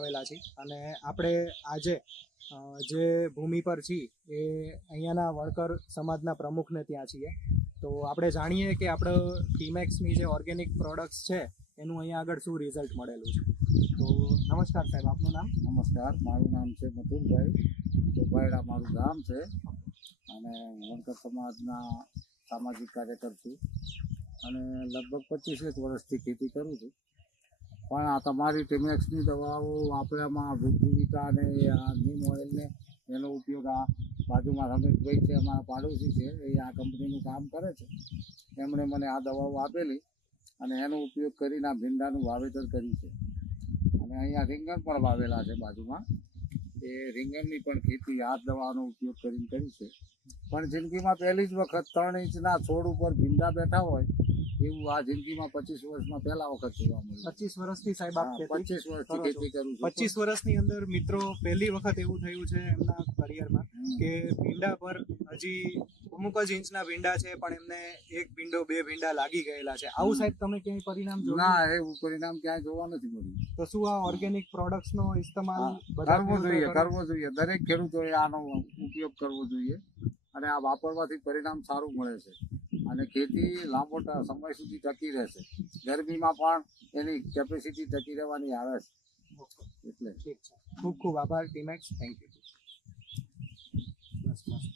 આવેલા છીએ અને આપણે આજે જે ભૂમિ પર છીએ, એ અહીંયાના વણકર સમાજના પ્રમુખને ત્યાં છીએ. તો આપણે જાણીએ કે આપણે ટીમેક્સની જે ઓર્ગેનિક પ્રોડક્ટ્સ છે, એનું અહીંયા આગળ શું રિઝલ્ટ મળેલું છે. તો નમસ્કાર સાહેબ, આપનું નામ? નમસ્કાર, મારું નામ છે મથુરભાઈ ચોપાયડા મારું ગામ છે. અને વણકર સમાજના સામાજિક કાર્યકર છું. અને લગભગ પચીસ એક વર્ષથી ખેતી કરું છું. પણ આ તમારી ટીમેક્સની દવાઓ વાપર્યામાં વૃદ્ધિવિકા અને નીમ ઓઇલને એનો ઉપયોગ આ બાજુમાં રમેશભાઈ છે, અમારા પાડોશી છે, એ આ કંપનીનું કામ કરે છે. એમણે મને આ દવાઓ આપેલી અને એનો ઉપયોગ કરીને આ ભીંડાનું વાવેતર કર્યું છે. અને અહીંયા રીંગણ પણ વાવેલા છે બાજુમાં. એ રીંગણની પણ ખેતી આ દવાનો ઉપયોગ કરીને કરી છે. પણ જિંદગીમાં પહેલી જ વખત ત્રણ ઇંચના છોડ ઉપર ભીંડા બેઠા હોય એવું આ જિંદગીમાં પચીસ વર્ષમાં પહેલા વખત જોવા મળ્યું. પચીસ વર્ષથી સાહેબ આપ પચીસ વર્ષથી ખેતી કરું પચીસ વર્ષની અંદર મિત્રો પહેલી વખત એવું થયું છે એમના કરિયરમાં કે ભીંડા પર હજી અમુક જ ઇંચના ભીંડા છે પણ એમને એક ભીંડો બે ભીંડા લાગી ગયેલા છે. આવું સાહેબ તમે ક્યાંય પરિણામ જોયું? ના એવું પરિણામ ક્યાંય જોવા નથી મળ્યું. તો શું આ ઓર્ગેનિક પ્રોડક્ટ્સ નો ઇસ્તેમાલ કરવો જોઈએ? કરવો જોઈએ. દરેક ખેડૂતોએ આનો ઉપયોગ કરવો જોઈએ. અને આ વાપરવાથી પરિણામ સારું મળે છે. અને ખેતી લાંબો સમય સુધી ટકી રહેશે. ગરમીમાં પણ એની કેપેસિટી ટકી રહેવાની આવે છે. એટલે. ઠીક છે. ખૂબ ખૂબ આભાર ટીમેક્સ થેન્ક યુ બસ બસ.